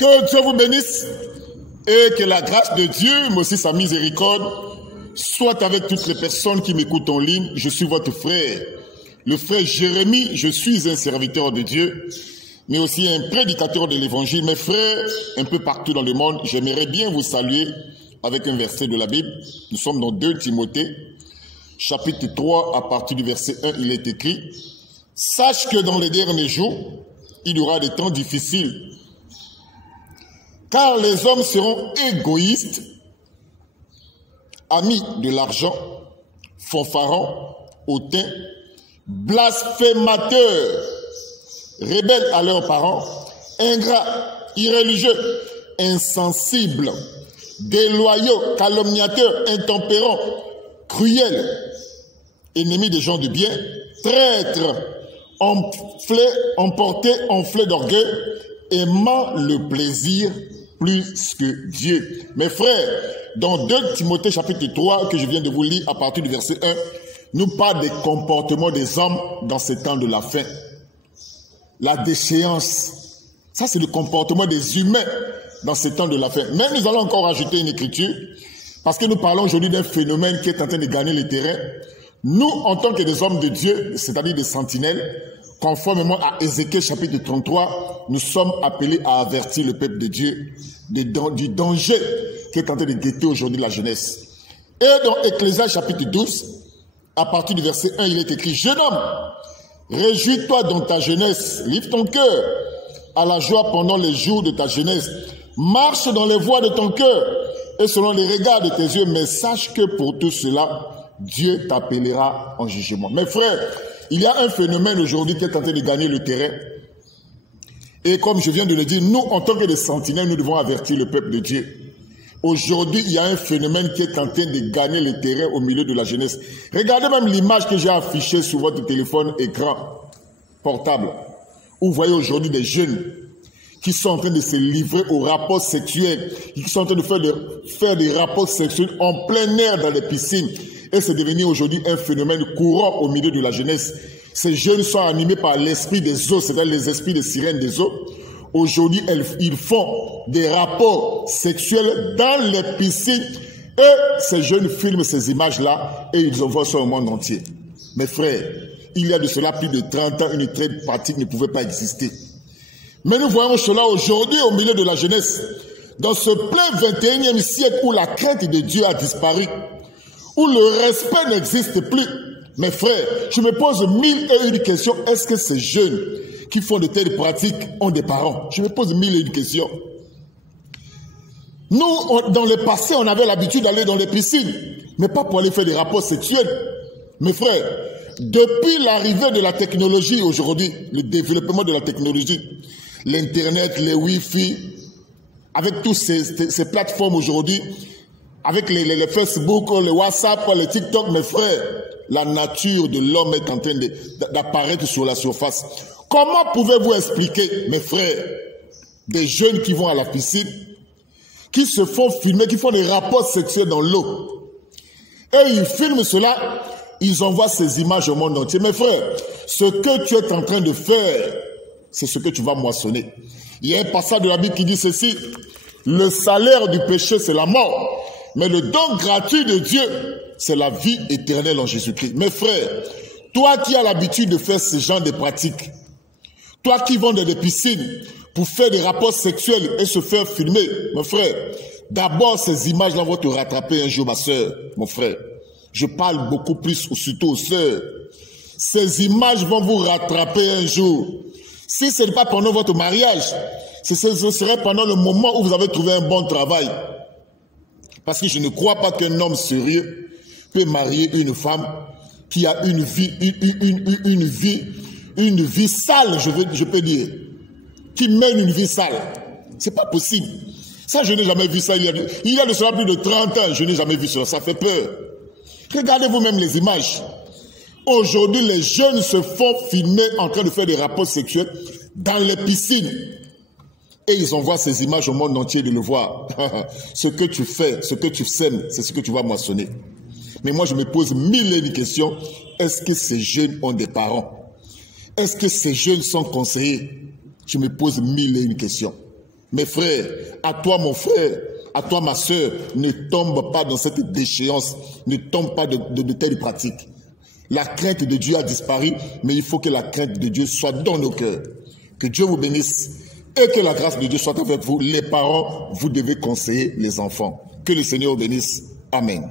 Que Dieu vous bénisse et que la grâce de Dieu, mais aussi sa miséricorde, soit avec toutes les personnes qui m'écoutent en ligne. Je suis votre frère, le frère Jérémie. Je suis un serviteur de Dieu, mais aussi un prédicateur de l'évangile. Mes frères, un peu partout dans le monde, j'aimerais bien vous saluer avec un verset de la Bible. Nous sommes dans 2 Timothée, chapitre 3, à partir du verset 1, il est écrit: « Sache que dans les derniers jours, il y aura des temps difficiles, car les hommes seront égoïstes, amis de l'argent, fanfarons, hautains, blasphémateurs, rebelles à leurs parents, ingrats, irréligieux, insensibles, déloyaux, calomniateurs, intempérants, cruels, ennemis des gens de bien, traîtres, enflés d'orgueil, aimant le plaisir plus que Dieu. » Mes frères, dans 2 Timothée chapitre 3, que je viens de vous lire à partir du verset 1, nous parle des comportements des hommes dans ces temps de la fin. La déchéance, ça c'est le comportement des humains dans ces temps de la fin. Mais nous allons encore ajouter une écriture, parce que nous parlons aujourd'hui d'un phénomène qui est en train de gagner le terrain. Nous, en tant que des hommes de Dieu, c'est-à-dire des sentinelles, conformément à Ézéchiel chapitre 33, nous sommes appelés à avertir le peuple de Dieu du danger qui est en train de guetter aujourd'hui la jeunesse. Et dans Ecclésiaste chapitre 12, à partir du verset 1, il est écrit: « Jeune homme, réjouis-toi dans ta jeunesse, livre ton cœur à la joie pendant les jours de ta jeunesse. Marche dans les voies de ton cœur et selon les regards de tes yeux, mais sache que pour tout cela, Dieu t'appellera en jugement. » Mes frères, il y a un phénomène aujourd'hui qui est en train de gagner le terrain. Et comme je viens de le dire, nous, en tant que des sentinelles, nous devons avertir le peuple de Dieu. Aujourd'hui, il y a un phénomène qui est en train de gagner le terrain au milieu de la jeunesse. Regardez même l'image que j'ai affichée sur votre téléphone écran portable, où vous voyez aujourd'hui des jeunes qui sont en train de se livrer aux rapports sexuels, qui sont en train de faire des rapports sexuels en plein air dans les piscines. Et c'est devenu aujourd'hui un phénomène courant au milieu de la jeunesse. Ces jeunes sont animés par l'esprit des eaux, c'est-à-dire les esprits des sirènes des eaux. Aujourd'hui, ils font des rapports sexuels dans les piscines. Et ces jeunes filment ces images-là et ils envoient ça au monde entier. Mes frères, il y a de cela plus de 30 ans, une telle pratique ne pouvait pas exister. Mais nous voyons cela aujourd'hui au milieu de la jeunesse. Dans ce plein 21e siècle où la crainte de Dieu a disparu, où le respect n'existe plus. Mes frères, je me pose 1001 questions. Est-ce que ces jeunes qui font de telles pratiques ont des parents? Je me pose 1001 questions. Nous, dans le passé, on avait l'habitude d'aller dans les piscines, mais pas pour aller faire des rapports sexuels. Mes frères, depuis l'arrivée de la technologie aujourd'hui, le développement de la technologie, l'Internet, les Wi-Fi, avec toutes ces plateformes aujourd'hui, avec les Facebook, les WhatsApp, les TikTok, mes frères, la nature de l'homme est en train d'apparaître sur la surface. Comment pouvez-vous expliquer, mes frères, des jeunes qui vont à la piscine, qui se font filmer, qui font des rapports sexuels dans l'eau, et ils filment cela, ils envoient ces images au monde entier. Mes frères, ce que tu es en train de faire, c'est ce que tu vas moissonner. Il y a un passage de la Bible qui dit ceci: « Le salaire du péché, c'est la mort. Mais le don gratuit de Dieu, c'est la vie éternelle en Jésus-Christ. » Mes frères, toi qui as l'habitude de faire ce genre de pratiques, toi qui vas dans des piscines pour faire des rapports sexuels et se faire filmer, mon frère, d'abord ces images-là vont te rattraper un jour, ma soeur, mon frère. Je parle beaucoup plus, surtout aux sœurs. Ces images vont vous rattraper un jour. Si ce n'est pas pendant votre mariage, ce serait pendant le moment où vous avez trouvé un bon travail. Parce que je ne crois pas qu'un homme sérieux peut marier une femme qui a une vie sale, je peux dire, qui mène une vie sale. C'est pas possible. Ça, je n'ai jamais vu ça. Il y a de cela plus de 30 ans, je n'ai jamais vu cela. Ça fait peur. Regardez vous-même les images. Aujourd'hui, les jeunes se font filmer en train de faire des rapports sexuels dans les piscines. Et ils envoient ces images au monde entier de le voir. Ce que tu fais, ce que tu sèmes, c'est ce que tu vas moissonner. Mais moi, je me pose 1001 questions. Est-ce que ces jeunes ont des parents? Est-ce que ces jeunes sont conseillés? Je me pose 1001 questions. Mes frères, à toi mon frère, à toi ma soeur, ne tombe pas dans cette déchéance, ne tombe pas de telles pratiques. La crainte de Dieu a disparu, mais il faut que la crainte de Dieu soit dans nos cœurs. Que Dieu vous bénisse et que la grâce de Dieu soit avec vous. Les parents, vous devez conseiller les enfants. Que le Seigneur vous bénisse. Amen.